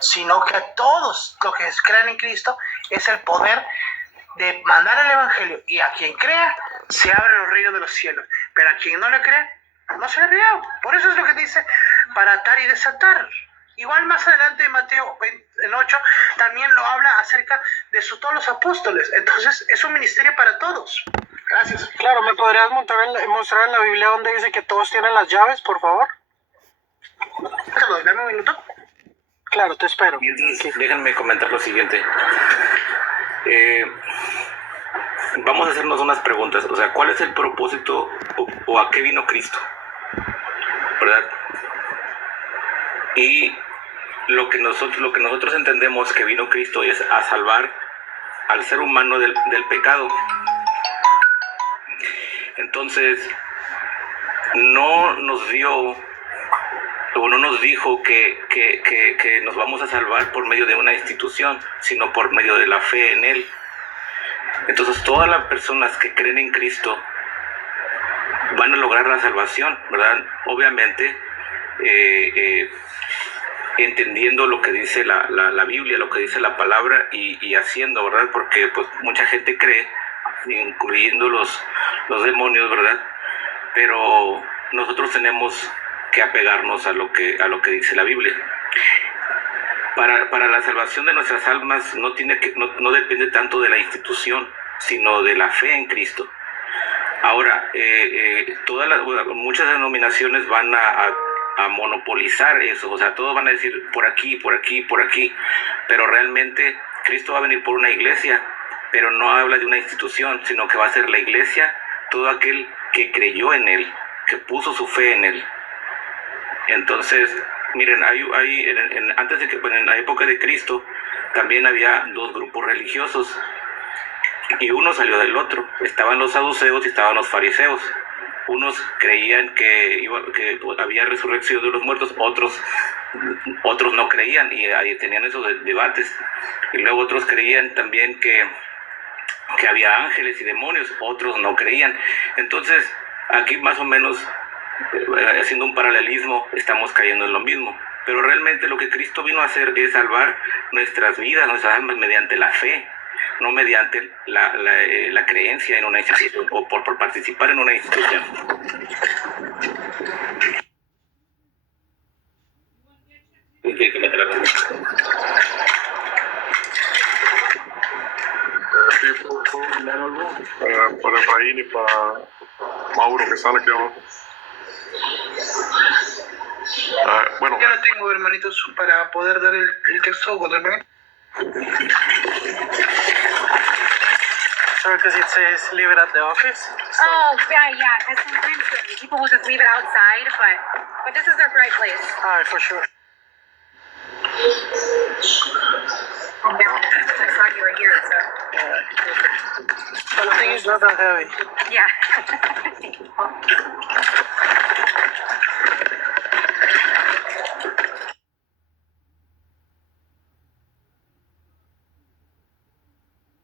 sino que a todos los que crean en Cristo es el poder de mandar el evangelio, y a quien crea se abren los reinos de los cielos, pero a quien no le cree no se le abre. Por eso es lo que dice, para atar y desatar. Igual más adelante en Mateo 8 también lo habla acerca de todos los apóstoles. Entonces es un ministerio para todos. Gracias. Claro, ¿me podrías mostrar en la Biblia donde dice que todos tienen las llaves, por favor? Dame un minuto. Claro, te espero. Déjenme comentar lo siguiente. Vamos a hacernos unas preguntas. O sea, ¿cuál es el propósito o a qué vino Cristo? ¿Verdad? Y lo que nosotros entendemos que vino Cristo es a salvar al ser humano del pecado. Entonces, no nos dijo que nos vamos a salvar por medio de una institución, sino por medio de la fe en Él. Entonces, todas las personas que creen en Cristo van a lograr la salvación, ¿verdad? Obviamente, entendiendo lo que dice la Biblia, lo que dice la palabra y haciendo, ¿verdad? Porque pues mucha gente cree, incluyendo los demonios, ¿verdad? Pero nosotros tenemos que apegarnos a lo que dice la Biblia. Para la salvación de nuestras almas no depende tanto de la institución, sino de la fe en Cristo. Ahora, muchas denominaciones van a monopolizar eso, o sea, todos van a decir por aquí, por aquí, por aquí, pero realmente Cristo va a venir por una iglesia, pero no habla de una institución, sino que va a ser la iglesia, todo aquel que creyó en Él, que puso su fe en Él. Entonces, miren, en la época de Cristo también había dos grupos religiosos y uno salió del otro. Estaban los saduceos y estaban los fariseos. Unos creían que había resurrección de los muertos, otros no creían, y ahí tenían esos debates. Y luego otros creían también que había ángeles y demonios, otros no creían. Entonces, aquí más o menos, haciendo un paralelismo, estamos cayendo en lo mismo. Pero realmente lo que Cristo vino a hacer es salvar nuestras vidas, nuestras almas, mediante la fe, no mediante la creencia en una institución o por participar en una institución. Sí, ¿puedo opinar algo? Para Efraín y para Mauro, que están aquí abajo. Bueno. Ya lo tengo, hermanitos, para poder dar el texto. So, because it says leave it at the office. So. Oh, yeah, because sometimes people will just leave it outside, but this is their right place. All right, for sure. I saw you were here, so. But the thing is not that heavy. Yeah.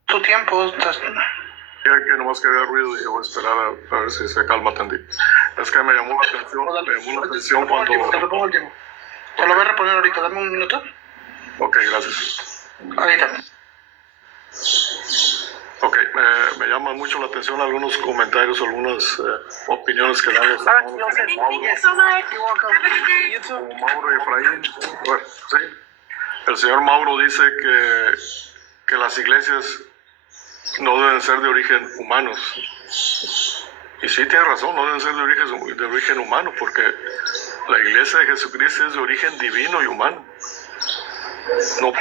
Tu tiempo. Que nomás que había ruido y yo voy a esperar a ver si se calma tantito. Es que me llamó la atención cuando... Te repongo el tiempo. Te lo voy a reponer ahorita. Dame un minuto. Ok, gracias. Ahorita. Ok, me llama mucho la atención algunos comentarios, algunas opiniones que dan los hermanos. Thank you so much. You're welcome. Have a good day. You too. Como Mauro y Efraín. Bueno, sí. El señor Mauro dice que las iglesias no deben ser de origen humanos. Y sí, tiene razón, no deben ser de origen humano, porque la iglesia de Jesucristo es de origen divino y humano. No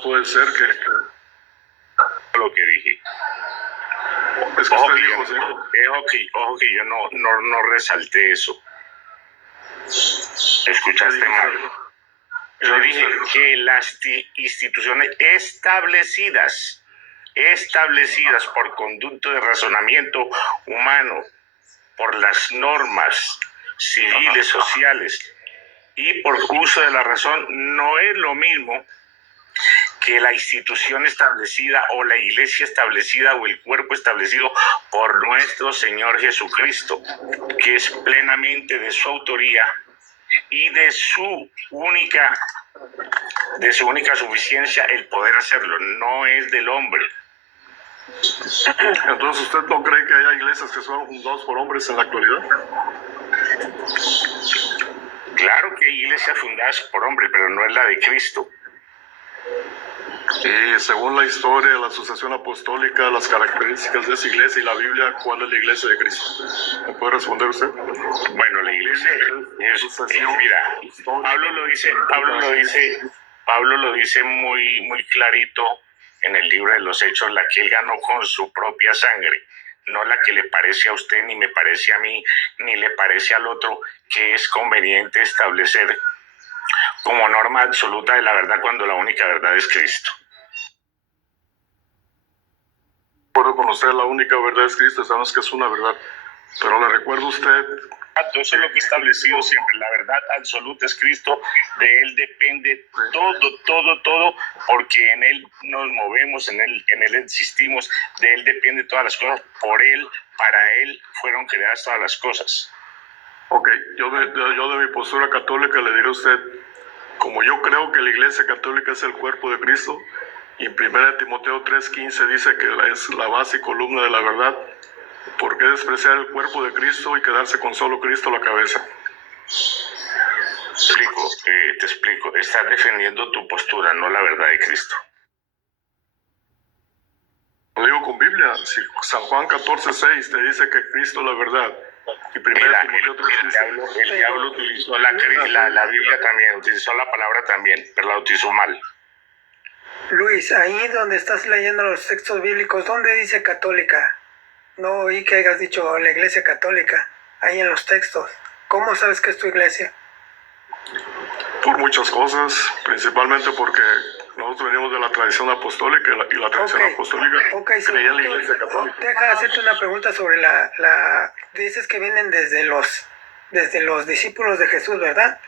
puede ser que lo que dije. Es que usted dijo, sí. Ojo que yo no resalté eso. ¿Escuchaste mal? Yo dije que las instituciones establecidas por conducto de razonamiento humano, por las normas civiles, sociales y por uso de la razón, no es lo mismo que la institución establecida o la iglesia establecida o el cuerpo establecido por nuestro Señor Jesucristo, que es plenamente de su autoría y de su única suficiencia el poder hacerlo, no es del hombre. Entonces, ¿usted no cree que haya iglesias que son fundadas por hombres en la actualidad? Claro que hay iglesias fundadas por hombres, pero no es la de Cristo. Y según la historia de la sucesión apostólica, las características de esa iglesia y la Biblia, ¿cuál es la iglesia de Cristo? ¿Me puede responder usted? Bueno, la iglesia mira, Pablo lo dice muy clarito en el libro de los Hechos, la que él ganó con su propia sangre, no la que le parece a usted, ni me parece a mí, ni le parece al otro, que es conveniente establecer como norma absoluta de la verdad cuando la única verdad es Cristo. De acuerdo con usted, la única verdad es Cristo, sabemos que es una verdad, pero le recuerdo a usted. Eso es lo que he establecido siempre, la verdad absoluta es Cristo, de Él depende todo, porque en Él nos movemos, en Él existimos, de Él depende todas las cosas, por Él, para Él fueron creadas todas las cosas. Ok, yo de mi postura católica le diré a usted, como yo creo que la Iglesia Católica es el cuerpo de Cristo, y en 1 Timoteo 3:15 dice que es la base y columna de la verdad, ¿por qué despreciar el cuerpo de Cristo y quedarse con solo Cristo la cabeza? Te explico, estás defendiendo tu postura, no la verdad de Cristo. Lo digo con Biblia, si San Juan 14:6 te dice que Cristo es la verdad, y 1 Timoteo 3:15... El diablo utilizó la Biblia también, utilizó la palabra también, pero la utilizó mal. Luis, ahí donde estás leyendo los textos bíblicos, ¿dónde dice católica? No oí que hayas dicho la iglesia católica, ahí en los textos. ¿Cómo sabes que es tu iglesia? Por muchas cosas, principalmente porque nosotros venimos de la tradición apostólica y la tradición apostólica creía en la iglesia católica. Deja de hacerte una pregunta sobre dices que vienen desde los discípulos de Jesús, ¿verdad?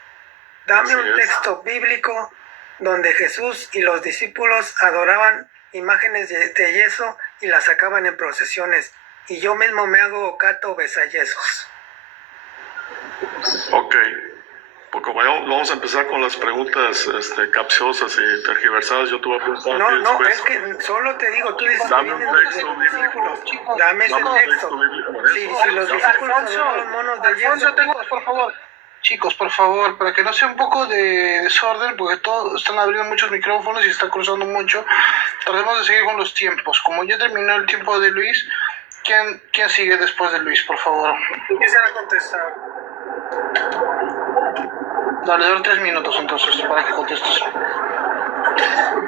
Dame un texto bíblico donde Jesús y los discípulos adoraban imágenes de yeso y las sacaban en procesiones. Y yo mismo me hago cato besayesos. Ok, porque vamos a empezar con las preguntas capciosas y tergiversadas. Yo te voy a preguntar. No, es que solo te digo, tú dices que vienen desde los discípulos. Dame ese texto. Si los discípulos adoraban monos de yeso. Por favor. Chicos, por favor, para que no sea un poco de desorden, porque todos están abriendo muchos micrófonos y está cruzando mucho, tratemos de seguir con los tiempos. Como ya terminó el tiempo de Luis, ¿quién sigue después de Luis, por favor? Yo quisiera contestar. Dale, doy 3 minutos entonces para que contestes.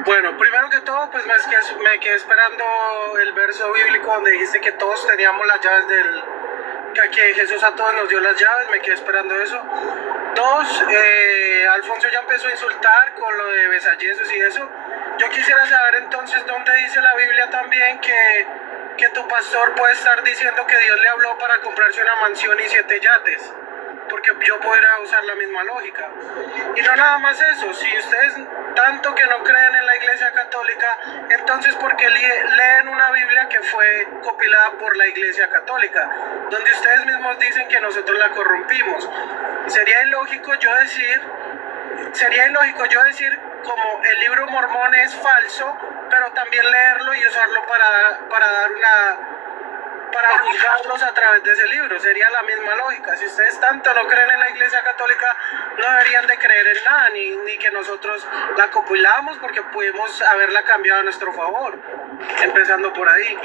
Bueno, primero que todo, pues me quedé esperando el verso bíblico donde dijiste que todos teníamos las llaves que Jesús a todos nos dio las llaves, me quedé esperando eso. 2, Alfonso ya empezó a insultar con lo de besayesos y eso. Yo quisiera saber entonces dónde dice la Biblia también que tu pastor puede estar diciendo que Dios le habló para comprarse una mansión y 7 yates, porque yo podría usar la misma lógica. Y no nada más eso, si ustedes tanto que no creen en la Iglesia Católica, entonces ¿por qué leen una Biblia que fue compilada por la Iglesia Católica, donde ustedes mismos dicen que nosotros la corrompimos? Sería ilógico yo decir como el libro mormón es falso, pero también leerlo y usarlo para juzgarlos a través de ese libro. Sería la misma lógica. Si ustedes tanto no creen en la Iglesia Católica, no deberían de creer en nada, ni que nosotros la compilamos, porque pudimos haberla cambiado a nuestro favor, empezando por ahí.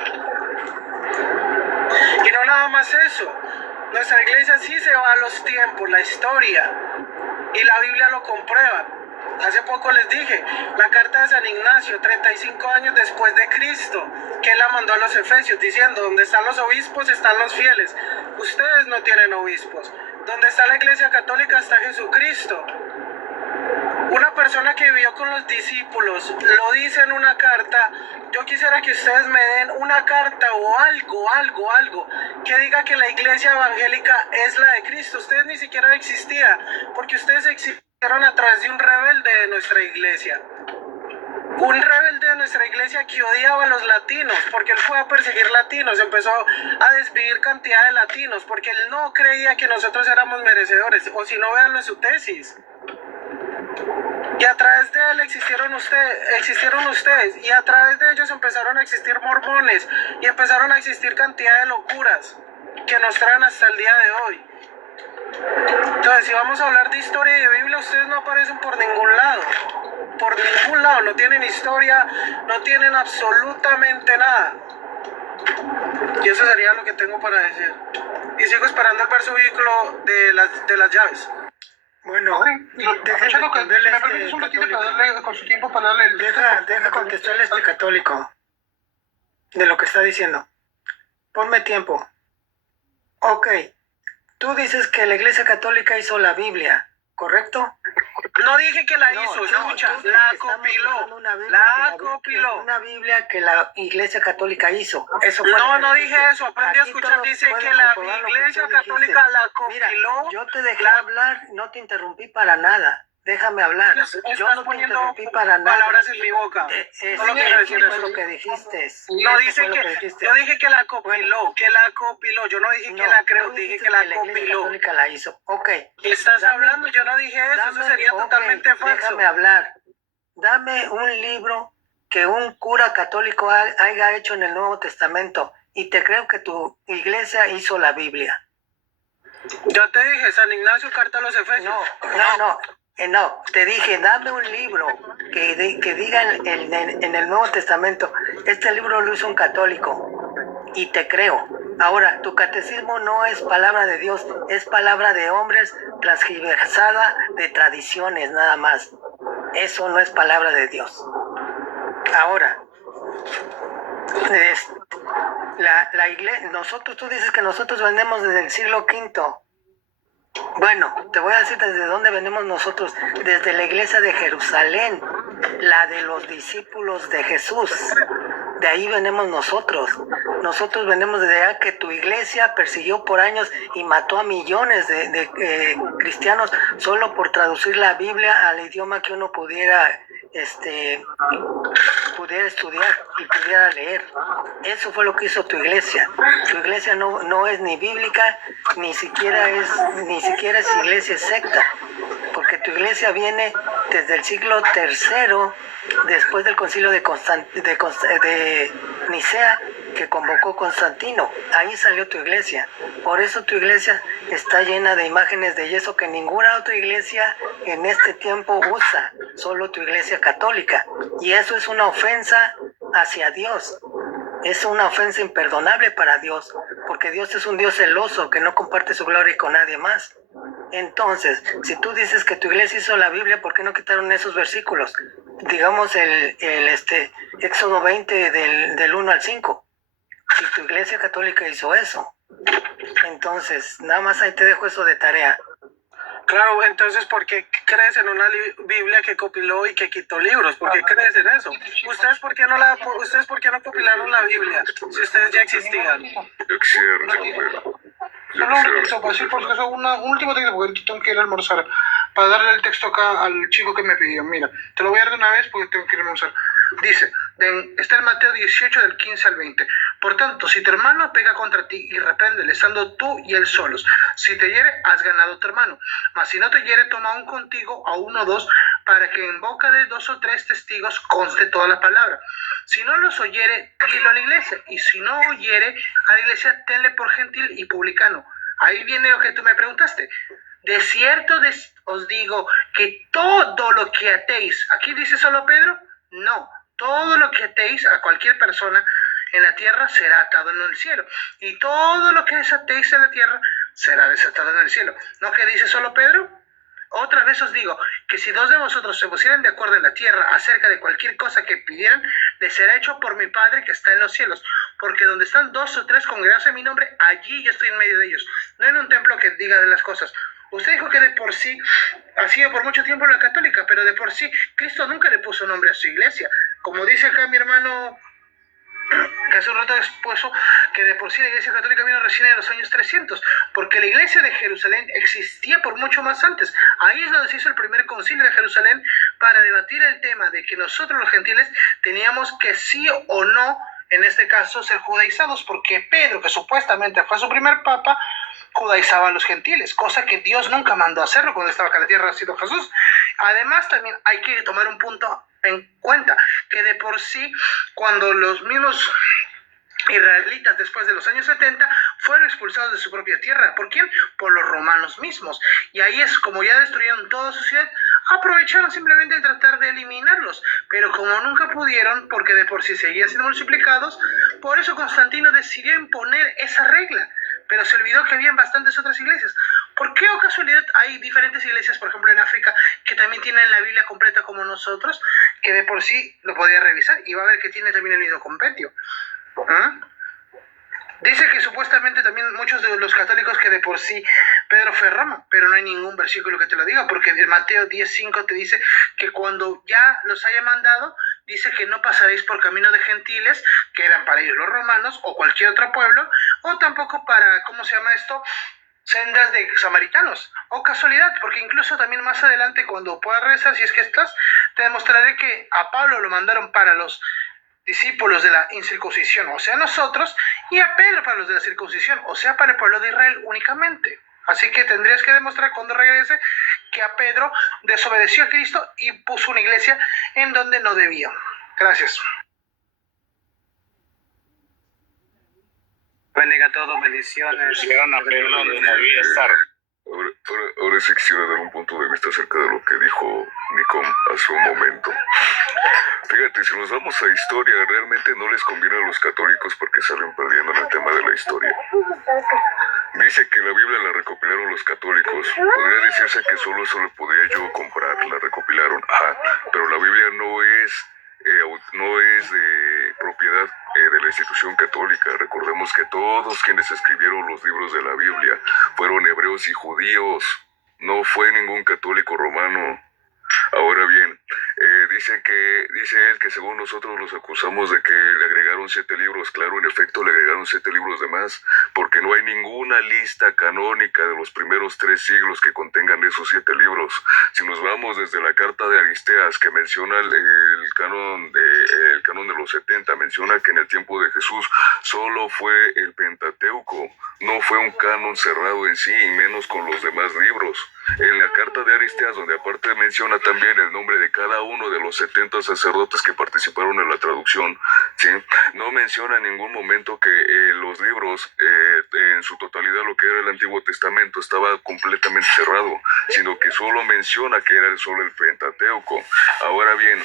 Y no nada más eso, nuestra iglesia sí se va a los tiempos, la historia, y la Biblia lo comprueba. Hace poco les dije, la carta de San Ignacio, 35 años después de Cristo, que él la mandó a los Efesios diciendo, donde están los obispos están los fieles. Ustedes no tienen obispos. Donde está la Iglesia Católica está Jesucristo. Una persona que vivió con los discípulos lo dice en una carta. Yo quisiera que ustedes me den una carta o algo que diga que la iglesia evangélica es la de Cristo. Ustedes ni siquiera existían, porque ustedes existieron a través de un rebelde de nuestra iglesia. un rebelde de nuestra iglesia que odiaba a los latinos, porque él fue a perseguir latinos, empezó a desvivir cantidad de latinos, porque él no creía que nosotros éramos merecedores, o si no, véanlo en su tesis. Y a través de él existieron ustedes, y a través de ellos empezaron a existir mormones, y empezaron a existir cantidad de locuras que nos traen hasta el día de hoy. Entonces, si vamos a hablar de historia y de Biblia, ustedes no aparecen por ningún lado. Por ningún lado, no tienen historia, no tienen absolutamente nada. Y eso sería lo que tengo para decir. Y sigo esperando el verso bíblico de las llaves. Bueno, Aprovechando que me permites un ratito para darle con su tiempo para darle el... deja contestarle a este católico de lo que está diciendo. Ponme tiempo. Ok, tú dices que la Iglesia Católica hizo la Biblia, ¿correcto? No dije que la No, hizo, no, escucha, tú dices la que estamos compiló, usando una Biblia la que compiló. una Biblia que la Iglesia Católica hizo. Eso fue lo No, que no dijiste. dije eso, aprendí a Aquí escuchar, todos dice pueden que la comprobar lo que Iglesia tú dijiste. Católica la Mira, compiló. yo te dejé hablar, no te interrumpí para nada. Déjame hablar. Yo Estás no te poniendo interrumpí para nada. palabras en mi boca. Eso No quiero decir fue eso. lo que dijiste. No, Eso dice fue lo que, dijiste. yo dije que la compiló, Yo no dije que la creo, tú dije dijiste que la la Iglesia compiló. Católica la hizo. Ok. ¿Qué estás Dame- hablando? Yo no dije eso, eso sería ok, totalmente falso. Déjame hablar. Dame un libro que un cura católico haya hecho en el Nuevo Testamento y te creo que tu iglesia hizo la Biblia. Ya te dije, San Ignacio, carta a los Efesios. No, te dije, dame un libro que diga en el Nuevo Testamento, este libro lo hizo un católico y te creo. Ahora, tu catecismo no es palabra de Dios, es palabra de hombres transgiversada de tradiciones nada más. Eso no es palabra de Dios. Ahora, la iglesia, tú dices que nosotros venimos desde el siglo V. Bueno, te voy a decir desde dónde venimos nosotros, desde la iglesia de Jerusalén, la de los discípulos de Jesús. De ahí venimos nosotros. Nosotros venimos de allá que tu iglesia persiguió por años y mató a millones de cristianos solo por traducir la Biblia al idioma que uno pudiera estudiar y pudiera leer. Eso fue lo que hizo tu iglesia. Tu iglesia no es ni bíblica, ni siquiera es iglesia secta, porque tu iglesia viene desde el siglo III, después del concilio de Nicea, que convocó Constantino. Ahí salió tu iglesia. Por eso tu iglesia está llena de imágenes de yeso que ninguna otra iglesia en este tiempo usa, solo tu iglesia católica. Y eso es una ofensa hacia Dios. Es una ofensa imperdonable para Dios, porque Dios es un Dios celoso que no comparte su gloria con nadie más. Entonces, si tú dices que tu iglesia hizo la Biblia, ¿por qué no quitaron esos versículos? Digamos el Éxodo 20 del 1 al 5. Si tu iglesia católica hizo eso. Entonces, nada más ahí te dejo eso de tarea. Claro, entonces, ¿por qué crees en una Biblia que compiló y que quitó libros? ¿Por qué crees en eso? ¿Ustedes por qué no compilaron la Biblia si ustedes ya existían? Solo un texto, para decir por eso, un último texto, porque tengo que ir a almorzar. Para darle el texto acá al chico que me pidió. Mira, te lo voy a dar de una vez porque tengo que ir a almorzar. Dice, está en Mateo 18 del 15 al 20. Por tanto, si tu hermano pega contra ti y repréndele, estando tú y él solos. Si te hiere, has ganado a tu hermano. Mas si no te hiere, toma aún contigo a uno o dos, para que en boca de 2 o 3 testigos conste toda la palabra. Si no los oyere, dilo a la iglesia. Y si no oyere a la iglesia, tenle por gentil y publicano. Ahí viene lo que tú me preguntaste. De cierto os digo que todo lo que atéis, ¿aquí dice solo Pedro? No, todo lo que atéis a cualquier persona en la tierra será atado en el cielo. Y todo lo que desatéis en la tierra será desatado en el cielo. ¿No que dice solo Pedro? Otra vez os digo que si 2 de vosotros se pusieran de acuerdo en la tierra acerca de cualquier cosa que pidieran, les será hecho por mi Padre que está en los cielos. Porque donde están 2 o 3 congregados en mi nombre, allí yo estoy en medio de ellos. No en un templo que diga de las cosas. Usted dijo que de por sí ha sido por mucho tiempo la católica, pero de por sí Cristo nunca le puso nombre a su iglesia. Como dice acá mi hermano que hace un rato expuso que de por sí la Iglesia Católica vino recién en los años 300, porque la Iglesia de Jerusalén existía por mucho más antes. Ahí es donde se hizo el primer concilio de Jerusalén para debatir el tema de que nosotros los gentiles teníamos que sí o no, en este caso, ser judaizados, porque Pedro, que supuestamente fue su primer papa, judaizaba a los gentiles, cosa que Dios nunca mandó a hacerlo cuando estaba acá en la tierra siendo Jesús. Además, también hay que tomar un punto en cuenta, que de por sí, cuando los mismos israelitas después de los años 70 fueron expulsados de su propia tierra. ¿Por quién? Por los romanos mismos. Y ahí es como ya destruyeron toda su ciudad, aprovecharon simplemente de tratar de eliminarlos, pero como nunca pudieron, porque de por sí seguían siendo multiplicados, por eso Constantino decidió imponer esa regla, pero se olvidó que habían bastantes otras iglesias. ¿Por qué o casualidad hay diferentes iglesias, por ejemplo en África, que también tienen la Biblia completa como nosotros, que de por sí lo podía revisar y va a ver que tiene también el mismo compendio? Dice que supuestamente también muchos de los católicos que de por sí Pedro fue a Roma, pero no hay ningún versículo que te lo diga, porque en Mateo 10:5 te dice que cuando ya los haya mandado, dice que no pasaréis por camino de gentiles, que eran para ellos los romanos o cualquier otro pueblo, o tampoco para, ¿cómo se llama esto?, sendas de samaritanos, o casualidad, porque incluso también más adelante cuando puedas rezar, si es que estás, te demostraré que a Pablo lo mandaron para los discípulos de la incircuncisión, o sea nosotros, y a Pedro para los de la circuncisión, o sea para el pueblo de Israel únicamente. Así que tendrías que demostrar cuando regrese que a Pedro desobedeció a Cristo y puso una iglesia en donde no debía. Gracias. Bendiga a todos, bendiciones. Pusieron a Pedro donde no debía estar. Ahora sí quisiera dar un punto de vista acerca de lo que dijo Nicom hace un momento. Fíjate, si nos vamos a historia, realmente no les conviene a los católicos porque salen perdiendo en el tema de la historia. Dice que la Biblia la recopilaron los católicos. Podría decirse que solo eso lo podría yo comprar, la recopilaron. Ajá, pero la Biblia no es de propiedad de la institución católica. Recordemos que todos quienes escribieron los libros de la Biblia fueron hebreos y judíos. No fue ningún católico romano. Ahora bien, dice él que según nosotros los acusamos de que le agregaron 7 libros. Claro, en efecto, le agregaron 7 libros de más, porque no hay ninguna lista canónica de los primeros 3 siglos que contengan esos 7 libros. Si nos vamos desde la carta de Aristeas, que menciona el canon de los 70, menciona que en el tiempo de Jesús solo fue el Pentateuco, no fue un canon cerrado en sí, y menos con los demás libros. En la carta de Aristeas, donde aparte menciona también el nombre de cada uno de los 70 sacerdotes que participaron en la traducción, ¿sí?, no menciona en ningún momento que los libros, en su totalidad lo que era el Antiguo Testamento, estaba completamente cerrado, sino que solo menciona que era solo el Pentateuco. Ahora bien,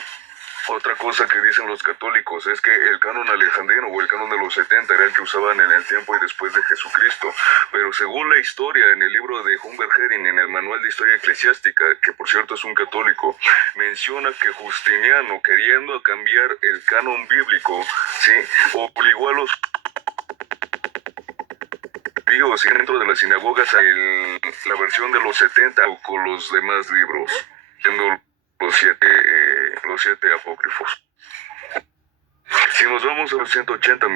otra cosa que dicen los católicos es que el canon alejandrino o el canon de los 70 era el que usaban en el tiempo y después de Jesucristo, pero según la historia, en el libro de Humbert Hedin, en el Manual de Historia Eclesiástica, que por cierto es un católico, menciona que Justiniano, queriendo cambiar el canon bíblico, ¿sí?, obligó a los judíos y dentro de las sinagogas a la versión de los 70 o con los demás libros, siendo los siete apócrifos. Si nos vamos a los 180,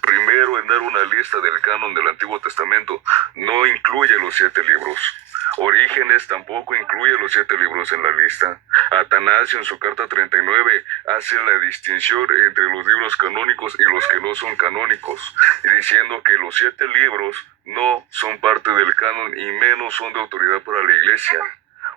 primero en dar una lista del canon del Antiguo Testamento, no incluye los 7 libros. Orígenes tampoco incluye los 7 libros en la lista. Atanasio en su carta 39 hace la distinción entre los libros canónicos y los que no son canónicos, diciendo que los 7 libros no son parte del canon y menos son de autoridad para la iglesia.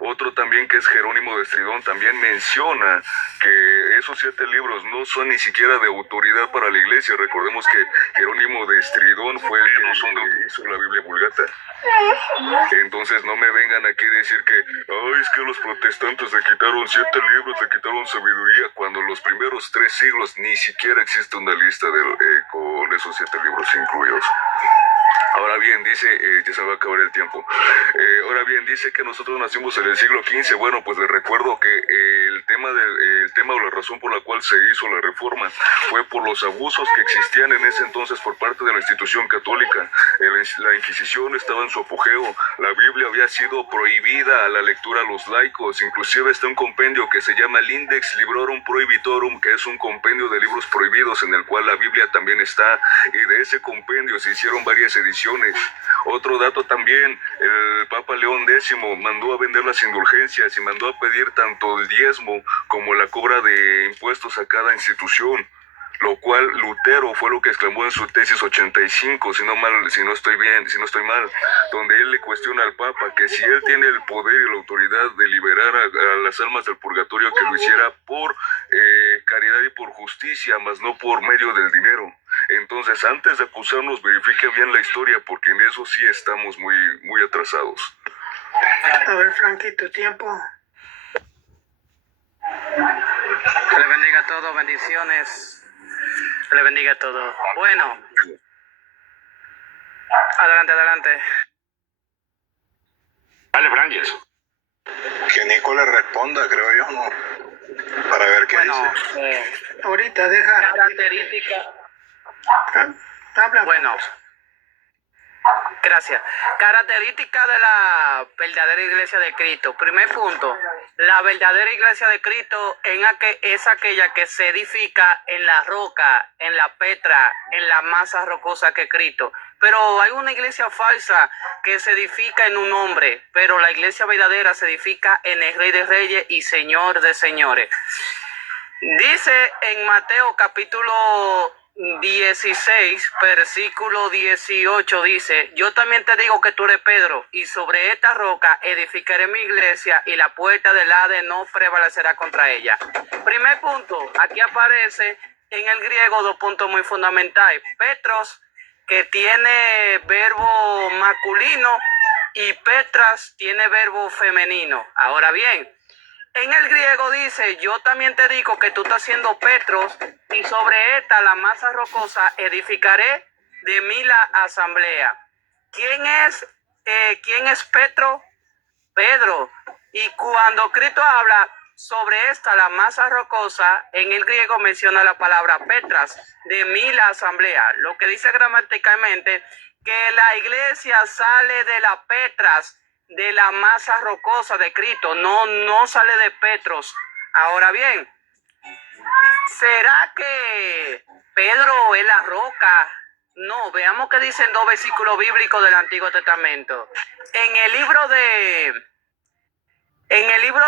Otro también, que es Jerónimo de Estridón, también menciona que esos 7 libros no son ni siquiera de autoridad para la iglesia. Recordemos que Jerónimo de Estridón fue el que hizo la Biblia Vulgata. Entonces no me vengan aquí a decir que es que los protestantes le quitaron 7 libros, le quitaron sabiduría, cuando en los primeros 3 siglos ni siquiera existe una lista con esos 7 libros incluidos. Ahora bien, dice, ya se va a acabar el tiempo. Ahora bien, dice que nosotros nacimos en el siglo XV. Bueno, pues les recuerdo que el tema o la razón por la cual se hizo la reforma fue por los abusos que existían en ese entonces por parte de la institución católica. La Inquisición estaba en su apogeo, la Biblia había sido prohibida a la lectura a los laicos, inclusive está un compendio que se llama el Index Librorum Prohibitorum, que es un compendio de libros prohibidos en el cual la Biblia también está, y de ese compendio se hicieron varias ediciones. Otro dato también, el Papa León X mandó a vender las indulgencias y mandó a pedir tanto el diezmo como la cobra de impuestos a cada institución, lo cual Lutero fue lo que exclamó en su tesis 85, si no estoy mal, donde él le cuestiona al Papa que si él tiene el poder y la autoridad de liberar a las almas del purgatorio, que lo hiciera por caridad y por justicia, mas no por medio del dinero. Entonces, antes de acusarnos, verifiquen bien la historia, porque en eso sí estamos muy atrasados. A ver, Frankie, tu tiempo. Que le bendiga a todos, bendiciones. Que le bendiga a todos. Bueno. Adelante. Dale, Francis. Que Nico le responda, creo yo, ¿no? Para ver qué dice. Ahorita, deja. Característica. Habla. Bueno. Gracias. Característica de la verdadera iglesia de Cristo. Primer punto. La verdadera iglesia de Cristo es aquella que se edifica en la roca, en la petra, en la masa rocosa que es Cristo. Pero hay una iglesia falsa que se edifica en un hombre, pero la iglesia verdadera se edifica en el Rey de Reyes y Señor de Señores. Dice en Mateo capítulo 16, versículo 18, dice: yo también te digo que tú eres Pedro, y sobre esta roca edificaré mi iglesia, y la puerta del Hades no prevalecerá contra ella. Primer punto, aquí aparece en el griego dos puntos muy fundamentales. Petros, que tiene verbo masculino, y Petras tiene verbo femenino. Ahora bien, en el griego dice: yo también te digo que tú estás siendo Petros, y sobre esta, la masa rocosa, edificaré de mí la asamblea. ¿Quién es Petro? Pedro. Y cuando Cristo habla sobre esta, la masa rocosa, en el griego menciona la palabra Petras, de mí la asamblea. Lo que dice gramaticalmente que la iglesia sale de la Petras, de la masa rocosa de Cristo, no sale de Petros. Ahora bien, ¿será que Pedro es la roca? No, veamos qué dicen dos versículos bíblicos del Antiguo Testamento. En el libro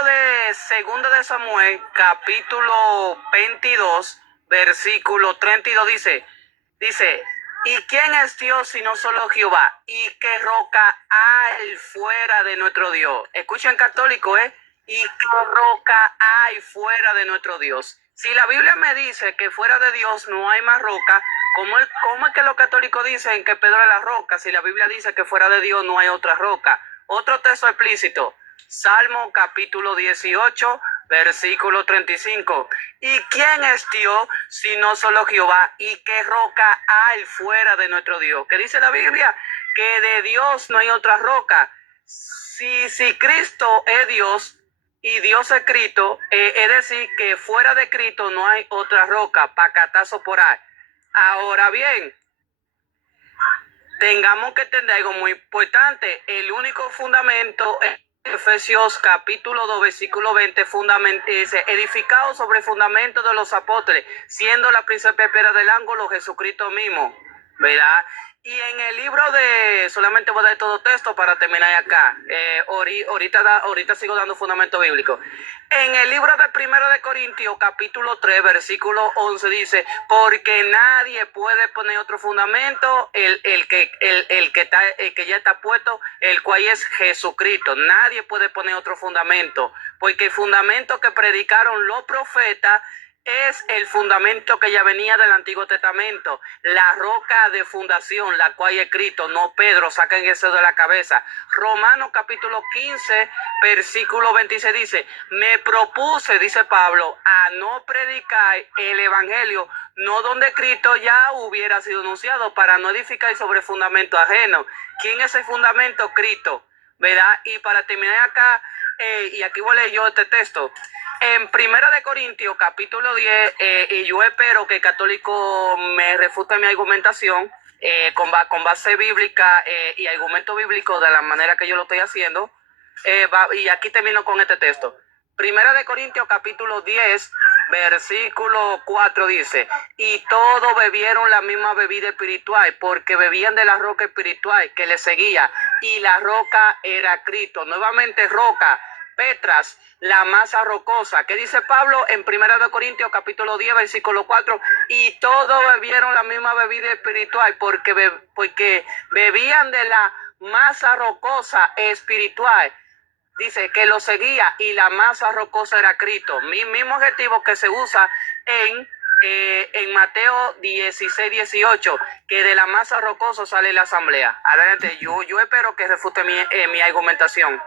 de Segunda de Samuel, capítulo 22, versículo 32, dice: ¿y quién es Dios sino solo Jehová? ¿Y qué roca hay fuera de nuestro Dios? Escuchen, católico, ¿y qué roca hay fuera de nuestro Dios? Si la Biblia me dice que fuera de Dios no hay más roca, ¿cómo es que los católicos dicen que Pedro es la roca? Si la Biblia dice que fuera de Dios no hay otra roca. Otro texto explícito, Salmo capítulo 18, versículo 35. ¿Y quién es Dios sino solo Jehová? ¿Y qué roca hay fuera de nuestro Dios? ¿Qué dice la Biblia? Que de Dios no hay otra roca. Si Cristo es Dios y Dios es Cristo, es decir, que fuera de Cristo no hay otra roca, pacatazo por ahí. Ahora bien, tengamos que entender algo muy importante. El único fundamento es Efesios capítulo 2, versículo 20, dice: edificado sobre el fundamento de los apóstoles, siendo la principal piedra del ángulo Jesucristo mismo, ¿verdad? Y en el libro de, solamente voy a dar todo texto para terminar acá, ahorita sigo dando fundamento bíblico. En el libro de 1 de Corintios, capítulo 3, versículo 11, dice: porque nadie puede poner otro fundamento, el que ya está puesto, el cual es Jesucristo. Nadie puede poner otro fundamento, porque el fundamento que predicaron los profetas es el fundamento que ya venía del Antiguo Testamento, la roca de fundación, la cual es Cristo, no Pedro, saquen eso de la cabeza. Romanos capítulo 15, versículo 26 dice, me propuse, dice Pablo, a no predicar el evangelio, no donde Cristo ya hubiera sido anunciado, para no edificar sobre fundamento ajeno. ¿Quién es el fundamento? Cristo, ¿verdad? Y para terminar acá, y aquí voy a leer yo este texto, en 1 de Corintios capítulo 10, y yo espero que el católico me refute mi argumentación con base bíblica y argumento bíblico de la manera que yo lo estoy haciendo, y aquí termino con este texto. 1 de Corintios capítulo 10, versículo 4 dice, y todos bebieron la misma bebida espiritual, porque bebían de la roca espiritual que les seguía, y la roca era Cristo. Nuevamente roca, Petras, la masa rocosa. ¿Qué dice Pablo en 1 de Corintios capítulo 10, versículo 4? Y todos bebieron la misma bebida espiritual, porque bebían de la masa rocosa espiritual. Dice que lo seguía y la masa rocosa era Cristo. Mismo objetivo que se usa en Mateo 16, 18, que de la masa rocosa sale la asamblea. Adelante, yo espero que refute mi argumentación.